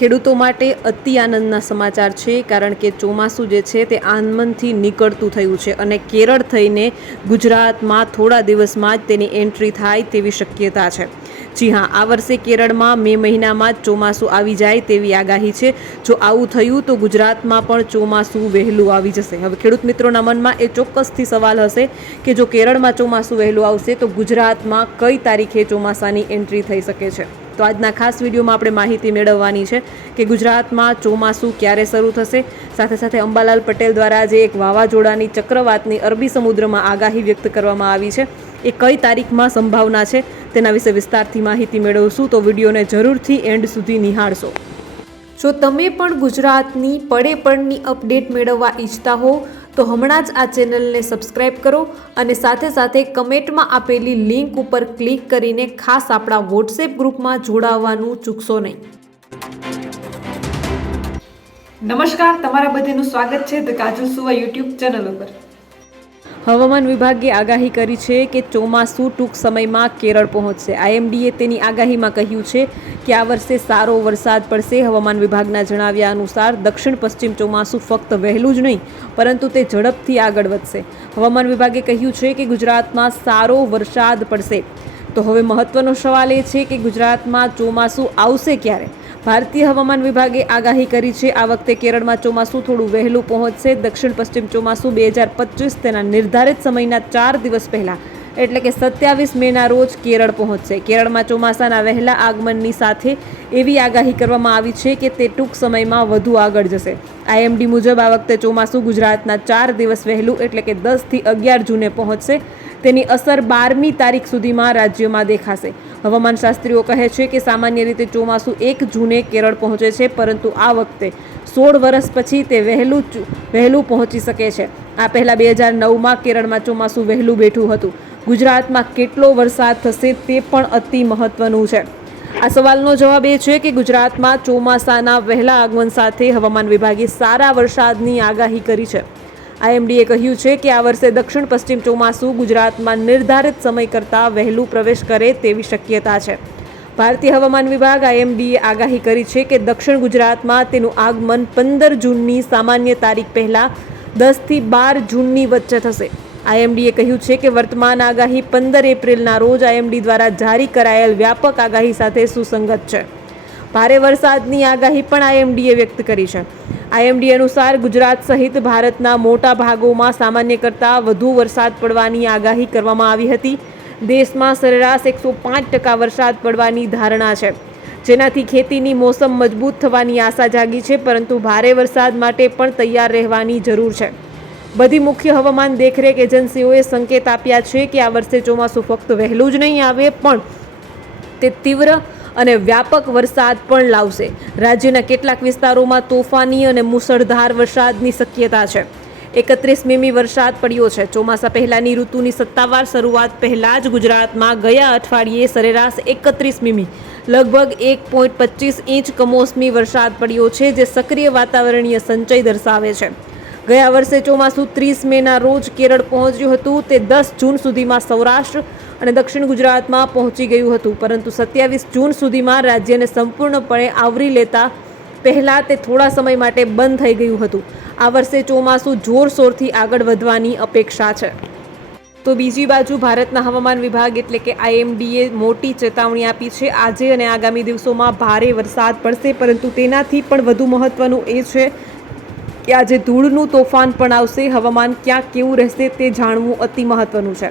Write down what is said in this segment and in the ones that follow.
ખેડૂતો માટે અતિ આનંદના સમાચાર છે, કારણ કે ચોમાસું જે છે તે આનંદથી નીકળતું થયું છે અને કેરળ થઈને ગુજરાતમાં થોડા દિવસમાં જ તેની એન્ટ્રી થાય તેવી શક્યતા છે. જી હા, આ વર્ષે કેરળમાં મે મહિનામાં જ ચોમાસું આવી જાય તેવી આગાહી છે. જો આવું થયું તો ગુજરાતમાં પણ ચોમાસું વહેલું આવી જશે. હવે ખેડૂત મિત્રોના મનમાં એ ચોક્કસથી સવાલ હશે કે જો કેરળમાં ચોમાસું વહેલું આવશે તો ગુજરાતમાં કઈ તારીખે ચોમાસાની એન્ટ્રી થઈ શકે છે? તો આજના ખાસ વિડીયોમાં આપણે માહિતી મેળવવાની છે કે ગુજરાતમાં ચોમાસું ક્યારે શરૂ થશે? સાથે સાથે અંબાલાલ પટેલ દ્વારા જે એક વાવાઝોડાની ચક્રવાતની અરબી સમુદ્રમાં આગાહી વ્યક્ત કરવામાં આવી છે. એ કઈ તારીખમાં સંભાવના છે તેના વિશે વિસ્તારથી માહિતી મેળવશું, તો વિડીયોને જરૂરથી એન્ડ સુધી નિહાળશો. જો તમે પણ ગુજરાતની પડે પડની અપડેટ મેળવવા ઈચ્છતા હો તો હમણાં જ આ ચેનલને સબસ્ક્રાઇબ કરો અને સાથે સાથે કમેન્ટમાં આપેલી લિંક ઉપર ક્લિક કરીને ખાસ આપણા વોટ્સએપ ગ્રુપમાં જોડાવવાનું ચૂકશો નહીં. નમસ્કાર, તમારા બધાનું સ્વાગત છે ધ કાજલ સુવા યુટ્યુબ ચેનલ ઉપર. હવામાન વિભાગે આગાહી કરી છે કે ચોમાસું ટૂંક સમયમાં કેરળ પહોંચશે. આઈએમડીએ તેની આગાહીમાં કહ્યું છે કે આ વર્ષે સારો વરસાદ પડશે. હવામાન વિભાગના જણાવ્યા અનુસાર દક્ષિણ પશ્ચિમ ચોમાસું ફક્ત વહેલું જ નહીં, પરંતુ તે ઝડપથી આગળ વધશે. હવામાન વિભાગે કહ્યું છે કે ગુજરાતમાં સારો વરસાદ પડશે. તો હવે મહત્વનો સવાલ એ છે કે ગુજરાતમાં ચોમાસું આવશે ક્યારે? ભારતીય હવામાન વિભાગે આગાહી કરી છે, આ વખતે કેરળમાં ચોમાસું થોડું વહેલું પહોંચશે, દક્ષિણ પશ્ચિમ ચોમાસું બે હજાર પચીસ તેના નિર્ધારિત સમયના ચાર દિવસ પહેલાં. એટલે કે સત્યાવીસ મેના રોજ કેરળ પહોંચશે. કેરળમાં ચોમાસાના વહેલા આગમનની સાથે એવી આગાહી કરવામાં આવી છે કે તે ટૂંક સમયમાં વધુ આગળ જશે. આઈએમડી મુજબ આ વખતે ચોમાસું ગુજરાતના ચાર દિવસ વહેલું એટલે કે દસથી અગિયાર જૂને પહોંચશે. તેની અસર બારમી તારીખ સુધીમાં રાજ્યમાં દેખાશે. હવામાન શાસ્ત્રીઓ કહે છે કે સામાન્ય રીતે ચોમાસું એક જૂને કેરળ પહોંચે છે, પરંતુ આ વખતે સોળ વર્ષ પછી તે વહેલું વહેલું પહોંચી શકે છે. આ પહેલાં બે હજાર નવમાં કેરળમાં ચોમાસું વહેલું બેઠું હતું. ગુજરાતમાં કેટલો વરસાદ થશે તે પણ અતિ મહત્ત્વનું છે. આ સવાલનો જવાબ એ છે કે ગુજરાતમાં ચોમાસાના વહેલા આગમન સાથે હવામાન વિભાગે સારા વરસાદની આગાહી કરી છે. આઈએમડીએ કહ્યું છે કે આ વર્ષે દક્ષિણ પશ્ચિમ ચોમાસું ગુજરાતમાં નિર્ધારિત સમય કરતાં વહેલું પ્રવેશ કરે તેવી શક્યતા છે. ભારતીય હવામાન વિભાગ આઈએમડીએ આગાહી કરી છે કે દક્ષિણ ગુજરાતમાં તેનું આગમન પંદર જૂનની સામાન્ય તારીખ પહેલાં દસથી બાર જૂનની વચ્ચે થશે. આઈએમડીએ કહ્યું છે કે વર્તમાન આગાહી પંદર એપ્રિલના રોજ આઈએમડી દ્વારા જારી કરાયેલ વ્યાપક આગાહી સાથે સુસંગત છે. ભારે વરસાદની આગાહી પણ આઈએમડીએ વ્યક્ત કરી છે. આઈએમડી અનુસાર ગુજરાત સહિત ભારતના મોટા ભાગોમાં સામાન્ય કરતાં વધુ વરસાદ પડવાની આગાહી કરવામાં આવી હતી. દેશમાં સરેરાશ એકસો પાંચ ટકા વરસાદ પડવાની ધારણા છે. જેનાથી ખેતીની મોસમ મજબૂત થવાની આશા જાગી છે, પરંતુ ભારે વરસાદ માટે પણ તૈયાર રહેવાની જરૂર છે. બધી મુખ્ય હવામાન દેખરેખ એજન્સીઓએ સંકેત આપ્યા છે કે આ વર્ષે ચોમાસું ફક્ત વહેલું જ નહીં આવે, પણ તે તીવ્ર અને વ્યાપક વરસાદ પણ લાવશે. રાજ્યના કેટલાક વિસ્તારોમાં તોફાની અને મુસળધાર વરસાદની શક્યતા છે. એકત્રીસ મીમી વરસાદ પડ્યો છે. ચોમાસા પહેલાંની ઋતુની સત્તાવાર શરૂઆત પહેલાં જ ગુજરાતમાં ગયા અઠવાડિયે સરેરાશ એકત્રીસ મીમી. લગભગ એક પોઈન્ટ પચીસ ઇંચ કમોસમી વરસાદ પડ્યો છે, જે સક્રિય વાતાવરણીય સંચય દર્શાવે છે. ગયા વર્ષે ચોમાસું ત્રીસ મેના રોજ કેરળ પહોંચ્યું હતું. તે દસ જૂન સુધીમાં સૌરાષ્ટ્ર અને દક્ષિણ ગુજરાતમાં પહોંચી ગયું હતું. પરંતુ સત્યાવીસ જૂન સુધીમાં રાજ્યને સંપૂર્ણપણે આવરી લેતા પહેલાં તે થોડા સમય માટે બંધ થઈ ગયું હતું. આ વર્ષે ચોમાસું જોરશોરથી આગળ વધવાની અપેક્ષા છે. તો બીજી બાજુ ભારતના હવામાન વિભાગ એટલે કે આઈએમડીએ મોટી ચેતવણી આપી છે. આજે અને આગામી દિવસોમાં ભારે વરસાદ પડશે, પરંતુ તેનાથી પણ વધુ મહત્ત્વનું એ છે કે આજે ધૂળનું તોફાન પણ આવશે. હવામાન ક્યાં કેવું રહેશે તે જાણવું અતિ મહત્વનું છે.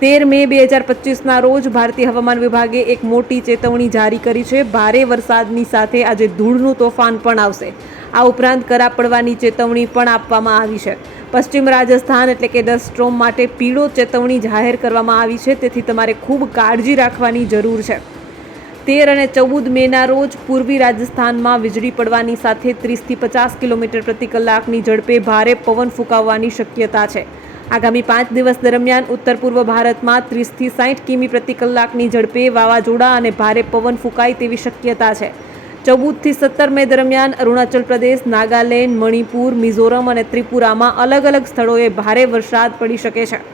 તેર મે બે હજાર પચીસના રોજ ભારતીય હવામાન વિભાગે એક મોટી ચેતવણી જારી કરી છે. ભારે વરસાદની સાથે આજે ધૂળનું તોફાન પણ આવશે. આ ઉપરાંત કરા પડવાની ચેતવણી પણ આપવામાં આવી છે. પશ્ચિમ રાજસ્થાન એટલે કે દસ સ્ટ્રોમ માટે પીળો ચેતવણી જાહેર કરવામાં આવી છે. તેથી તમારે ખૂબ કાળજી રાખવાની જરૂર છે. તેર અને ચૌદ મેના રોજ પૂર્વી રાજસ્થાનમાં વીજળી પડવાની સાથે ત્રીસથી પચાસ કિલોમીટર પ્રતિ કલાકની ઝડપે ભારે પવન ફૂંકાવવાની શક્યતા છે. આગામી પાંચ દિવસ દરમિયાન ઉત્તર પૂર્વ ભારતમાં ત્રીસથી સાઠ કિમી પ્રતિ કલાકની ઝડપે વાવાઝોડા અને ભારે પવન ફૂંકાય તેવી શક્યતા છે. ચૌદથી સત્તર મે દરમિયાન અરુણાચલ પ્રદેશ, નાગાલેન્ડ, મણિપુર, મિઝોરમ અને ત્રિપુરામાં અલગ અલગ સ્થળોએ ભારે વરસાદ પડી શકે છે.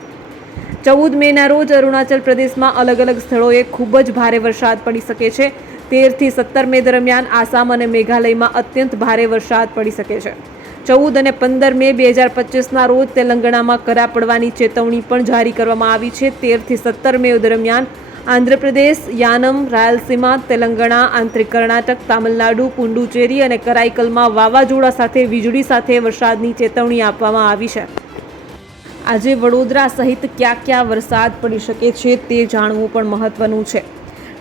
ચૌદ મેના રોજ અરુણાચલ પ્રદેશમાં અલગ અલગ સ્થળોએ ખૂબ જ ભારે વરસાદ પડી શકે છે. તેરથી સત્તર મે દરમિયાન આસામ અને મેઘાલયમાં અત્યંત ભારે વરસાદ પડી શકે છે. ચૌદ અને પંદર મે બે હજાર પચીસના રોજ તેલંગાણામાં કરા પડવાની ચેતવણી પણ જારી કરવામાં આવી છે. તેરથી સત્તર મે દરમિયાન આંધ્રપ્રદેશ, યાનમ, રાયલસીમા, તેલંગાણા, આંતરિક કર્ણાટક, તામિલનાડુ, પુંડુચેરી અને કરાઈકલમાં વાવાઝોડા સાથે વીજળી સાથે વરસાદની ચેતવણી આપવામાં આવી છે. આજે વડોદરા સહિત ક્યાં ક્યાં વરસાદ પડી શકે છે તે જાણવું પણ મહત્વનું છે.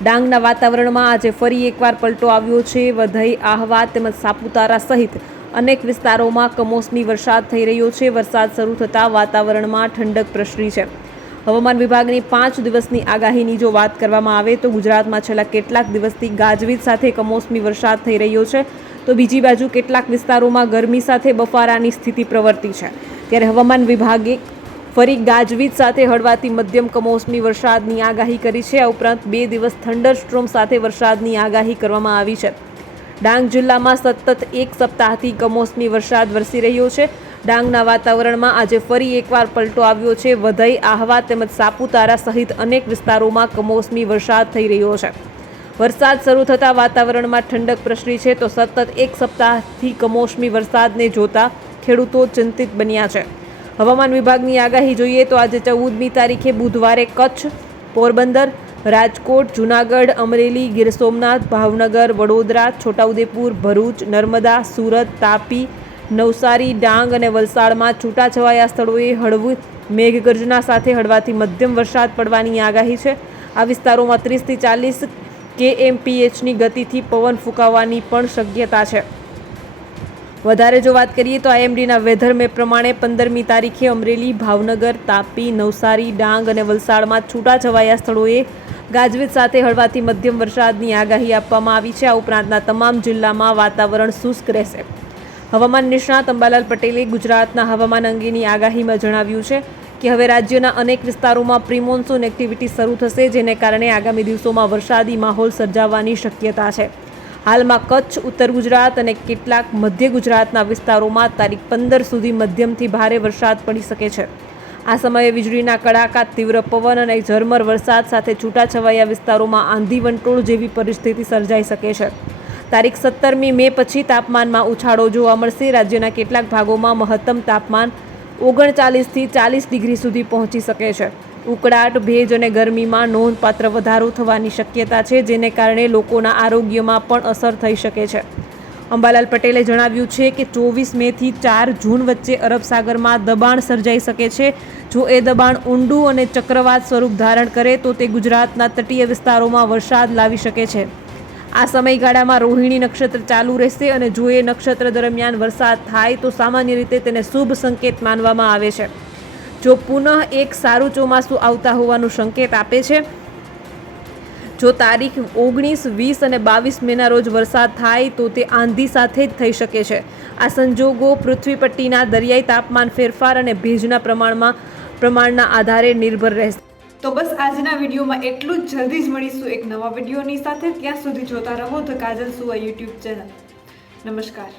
ડાંગના વાતાવરણમાં આજે ફરી એકવાર પલટો આવ્યો છે. વધઈ આહવા તેમજ સાપુતારા સહિત અનેક વિસ્તારોમાં કમોસમી વરસાદ થઈ રહ્યો છે. વરસાદ શરૂ થતાં વાતાવરણમાં ઠંડક પ્રસરી છે. હવામાન વિભાગની પાંચ દિવસની આગાહીની જો વાત કરવામાં આવે તો ગુજરાતમાં છેલ્લા કેટલાક દિવસથી ગાજવીજ સાથે કમોસમી વરસાદ થઈ રહ્યો છે. તો બીજી બાજુ કેટલાક વિસ્તારોમાં ગરમી સાથે બફારાની સ્થિતિ પ્રવર્તી છે. ત્યારે હવામાન વિભાગે ફરી ગાજવીજ સાથે હળવાથી મધ્યમ કમોસમી વરસાદની આગાહી કરી છે. આ ઉપરાંત બે દિવસ થંડરસ્ટ્રોમ સાથે વરસાદની આગાહી કરવામાં આવી છે. ડાંગ જિલ્લામાં સતત એક સપ્તાહથી કમોસમી વરસાદ વરસી રહ્યો છે. ડાંગના વાતાવરણમાં આજે ફરી એકવાર પલટો આવ્યો છે. વધઈ આહવા તેમજ સાપુતારા સહિત અનેક વિસ્તારોમાં કમોસમી વરસાદ થઈ રહ્યો છે. વરસાદ શરૂ થતાં વાતાવરણમાં ઠંડક પ્રસરી છે તો સતત એક સપ્તાહથી કમોસમી વરસાદને જોતા ખેડૂતો ચિંતિત બન્યા છે. હવામાન વિભાગની આગાહી જોઈએ તો આજે ચૌદમી તારીખે બુધવારે કચ્છ, પોરબંદર, રાજકોટ, જૂનાગઢ, અમરેલી, ગીર સોમનાથ, ભાવનગર, વડોદરા, છોટાઉદેપુર, ભરૂચ, નર્મદા, સુરત, તાપી, નવસારી, ડાંગ અને વલસાડમાં છૂટાછવાયા સ્થળોએ હળવું મેઘગર્જના સાથે હળવાથી મધ્યમ વરસાદ પડવાની આગાહી છે. આ વિસ્તારોમાં ત્રીસથી ચાલીસ કેએમપીએચની ગતિથી પવન ફૂંકાવાની પણ શક્યતા છે. વધારે જો વાત કરીએ તો આઈએમડીના વેધર મેપ પ્રમાણે પંદરમી તારીખે અમરેલી, ભાવનગર, તાપી, નવસારી, ડાંગ અને વલસાડમાં છૂટાછવાયા સ્થળોએ ગાજવીજ સાથે હળવાથી મધ્યમ વરસાદની આગાહી આપવામાં આવી છે. આ ઉપરાંતના તમામ જિલ્લામાં વાતાવરણ શુષ્ક રહેશે. હવામાન નિષ્ણાત અંબાલાલ પટેલે ગુજરાતના હવામાન અંગેની આગાહીમાં જણાવ્યું છે કે હવે રાજ્યના અનેક વિસ્તારોમાં પ્રિમોન્સૂન એક્ટિવિટી શરૂ થશે, જેને કારણે આગામી દિવસોમાં વરસાદી માહોલ સર્જાવાની શક્યતા છે. હાલમાં કચ્છ, ઉત્તર ગુજરાત અને કેટલાક મધ્ય ગુજરાતના વિસ્તારોમાં તારીખ પંદર સુધી મધ્યમથી ભારે વરસાદ પડી શકે છે. આ સમયે વીજળીના કડાકા, તીવ્ર પવન અને ઝરમર વરસાદ સાથે છૂટાછવાયા વિસ્તારોમાં આંધી વંટોળ જેવી પરિસ્થિતિ સર્જાઈ શકે છે. તારીખ સત્તરમી મે પછી તાપમાનમાં ઉછાળો જોવા મળશે. રાજ્યના કેટલાક ભાગોમાં મહત્તમ તાપમાન ઓગણચાલીસથી ચાલીસ ડિગ્રી સુધી પહોંચી શકે છે. ઉકળાટ, ભેજ અને ગરમીમાં નોંધપાત્ર વધારો થવાની શક્યતા છે, જેને કારણે લોકોના આરોગ્યમાં પણ અસર થઈ શકે છે. અંબાલાલ પટેલે જણાવ્યું છે કે ચોવીસ મેથી ચાર જૂન વચ્ચે અરબ સાગરમાં દબાણ સર્જાઈ શકે છે. જો એ દબાણ ઊંડું અને ચક્રવાત સ્વરૂપ ધારણ કરે, તો તે ગુજરાતના તટીય વિસ્તારોમાં વરસાદ લાવી શકે છે. આ સમયગાળામાં રોહિણી નક્ષત્ર ચાલુ રહેશે અને જો એ નક્ષત્ર દરમિયાન વરસાદ થાય, તો સામાન્ય રીતે તેને શુભ સંકેત માનવામાં આવે છે. જો પુનઃ એક સારું ચોમાસું આવતા હોવાનું સંકેત આપે છે. જો તારીખ ઓગણીસ, વીસ અને બાવીસ મેના રોજ વરસાદ થાય તો તે આંધી સાથે જ થઈ શકે છે. આ સંજોગો પૃથ્વી પટ્ટીના દરિયાઈ તાપમાન ફેરફાર અને ભેજના પ્રમાણમાં, પ્રમાણના આધારે નિર્ભર રહેશે. તો બસ આજના વિડીયોમાં એટલું જ. જલ્દી જ મળીશું એક નવા વિડીયોની સાથે. ત્યાં સુધી જોતા રહો ધ કાજલ સુવા યુટ્યુબ ચેનલ. નમસ્કાર.